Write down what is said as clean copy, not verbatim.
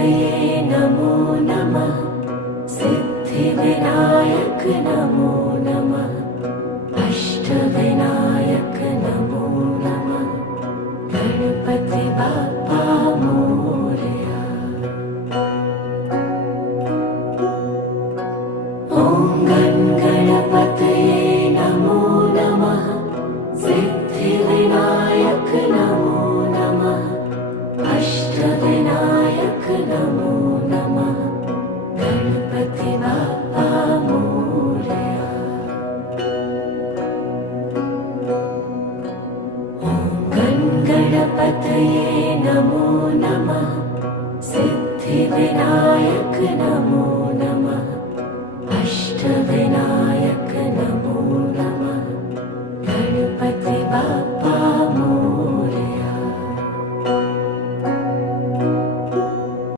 गणपतये नमो नमः। सिद्धिविनायक नमो नमः। अष्टविनायक नमो नमः। गणपति बाप्पा मोरया। ॐ गणपतये नमो नमः। सिद्धिविनायक नमो नमः। अष्टविनायक नमो नमः। गणपति बाप्पा मोरया। ॐ गणपतये नमो नमः। सिद्धिविनायक नमो नमः। अष्टविनायक